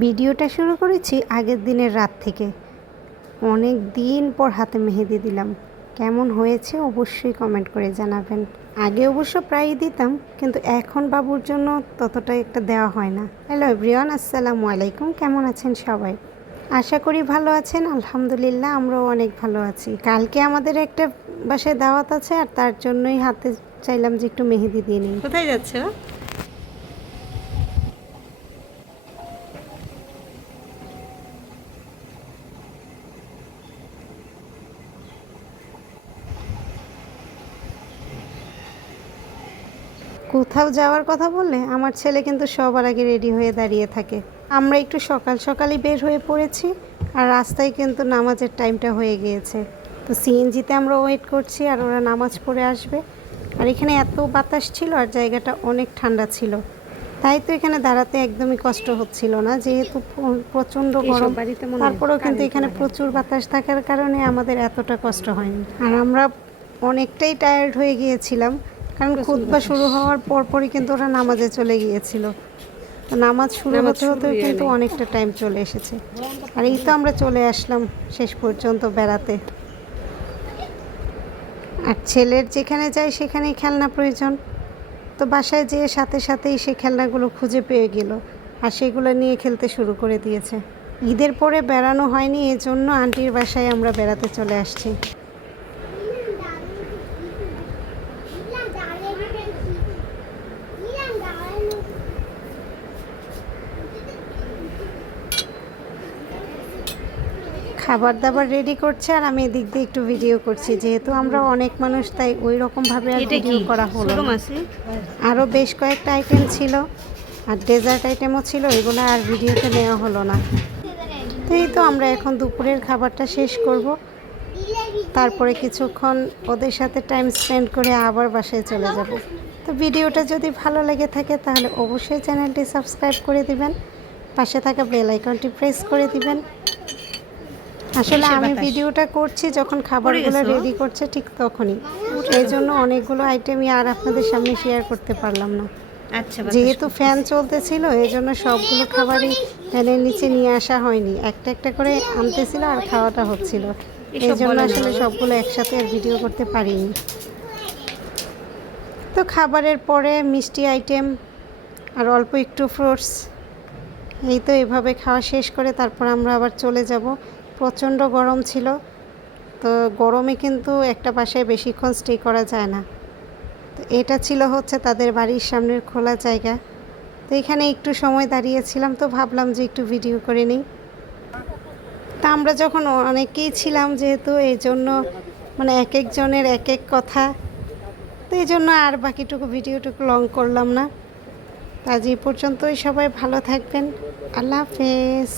ভিডিওটা শুরু করেছি আগের দিনের রাত থেকে। অনেক দিন পর হাতে মেহেদি দিলাম। কেমন হয়েছে অবশ্যই কমেন্ট করে জানাবেন। আগে অবশ্য প্রায়ই দিতাম, কিন্তু এখন বাবুর জন্য ততটা একটা দেওয়া হয় না। হ্যালো এভরিওয়ান, আসসালামু আলাইকুম। কেমন আছেন সবাই? আশা করি ভালো আছেন। আলহামদুলিল্লাহ, আমরাও অনেক ভালো আছি। কালকে আমাদের একটা বাসায় দাওয়াত আছে, আর তার জন্যই হাতে চাইলাম যে একটু মেহেদি দিয়ে নিই। কোথায় যাচ্ছ? কোথাও যাওয়ার কথা বললে আমার ছেলে কিন্তু সবার আগে রেডি হয়ে দাঁড়িয়ে থাকে। আমরা একটু সকাল সকালই বের হয়ে পড়েছি, আর রাস্তায় কিন্তু নামাজের টাইমটা হয়ে গিয়েছে। তো সিএনজিতে আমরা ওয়েট করছি, আর ওরা নামাজ পড়ে আসবে। আর এখানে এত বাতাস ছিল, আর জায়গাটা অনেক ঠান্ডা ছিল, তাই তো এখানে দাঁড়াতে একদমই কষ্ট হচ্ছিল না, যেহেতু প্রচণ্ড গরম। তারপরেও কিন্তু এখানে প্রচুর বাতাস থাকার কারণে আমাদের এতটা কষ্ট হয়নি। আর আমরা অনেকটাই টায়ার্ড হয়ে গিয়েছিলাম, কারণ খুতবা শুরু হওয়ার পরপরই কিন্তু ওরা নামাজে চলে গিয়েছিল। তো নামাজ শুরু হতে হতে কিন্তু অনেকটা টাইম চলে এসেছে। আর এই তো আমরা চলে আসলাম শেষ পর্যন্ত বেড়াতে। আর ছেলের যেখানে যায় সেখানেই খেলনা প্রয়োজন, তো বাসায় যেয়ে সাথে সাথেই সে খেলনাগুলো খুঁজে পেয়ে গেল, আর সেগুলো নিয়ে খেলতে শুরু করে দিয়েছে। ঈদের পরে বেড়ানো হয়নি, এজন্য আন্টির বাসায় আমরা বেড়াতে চলে আসছি। খাবার দাবার রেডি করছে, আর আমি এদিক দিয়ে একটু ভিডিও করছি। যেহেতু আমরা অনেক মানুষ, তাই ওই রকমভাবে আর ভিডিও করা হলো না। আরও বেশ কয়েকটা আইটেম ছিল, আর ডেজার্ট আইটেমও ছিল, এগুলো আর ভিডিওতে নেওয়া হলো না। তো এই তো আমরা এখন দুপুরের খাবারটা শেষ করব, তারপরে কিছুক্ষণ ওদের সাথে টাইম স্পেন্ড করে আবার বাসায় চলে যাব। তো ভিডিওটা যদি ভালো লেগে থাকে তাহলে অবশ্যই চ্যানেলটি সাবস্ক্রাইব করে দিবেন, পাশে থাকা বেল আইকনটি প্রেস করে দিবেন। আসলে আমি ভিডিওটা করছি যখন খাবারগুলো রেডি করছে ঠিক তখনই, এই জন্য অনেকগুলো আইটেমই আর আপনাদের সামনে শেয়ার করতে পারলাম না। যেহেতু ফ্যান চলতেছিল, এই জন্য সবগুলো খাবারই ফ্যানের নিচে নিয়ে আসা হয়নি, একটা একটা করে আনতেছিল আর খাওয়াটা হচ্ছিল, এই জন্য আসলে সবগুলো একসাথে আর ভিডিও করতে পারিনি। তো খাবারের পরে মিষ্টি আইটেম আর অল্প একটু ফ্রুটস, এই তো এভাবে খাওয়া শেষ করে তারপর আমরা আবার চলে যাব। প্রচণ্ড গরম ছিল, তো গরমে কিন্তু একটা বাসায় বেশিক্ষণ স্টে করা যায় না। তো এটা ছিল হচ্ছে তাদের বাড়ির সামনের খোলা জায়গা। তো এখানে একটু সময় দাঁড়িয়েছিলাম, তো ভাবলাম যে একটু ভিডিও করে নিই। তা আমরা যখন অনেকেই ছিলাম, যেহেতু এই জন্য মানে এক একজনের এক এক কথা, তো এই জন্য আর বাকিটুকু ভিডিওটুকু লং করলাম না। আজ এই পর্যন্তই, সবাই ভালো থাকবেন। আল্লাহ হাফেজ।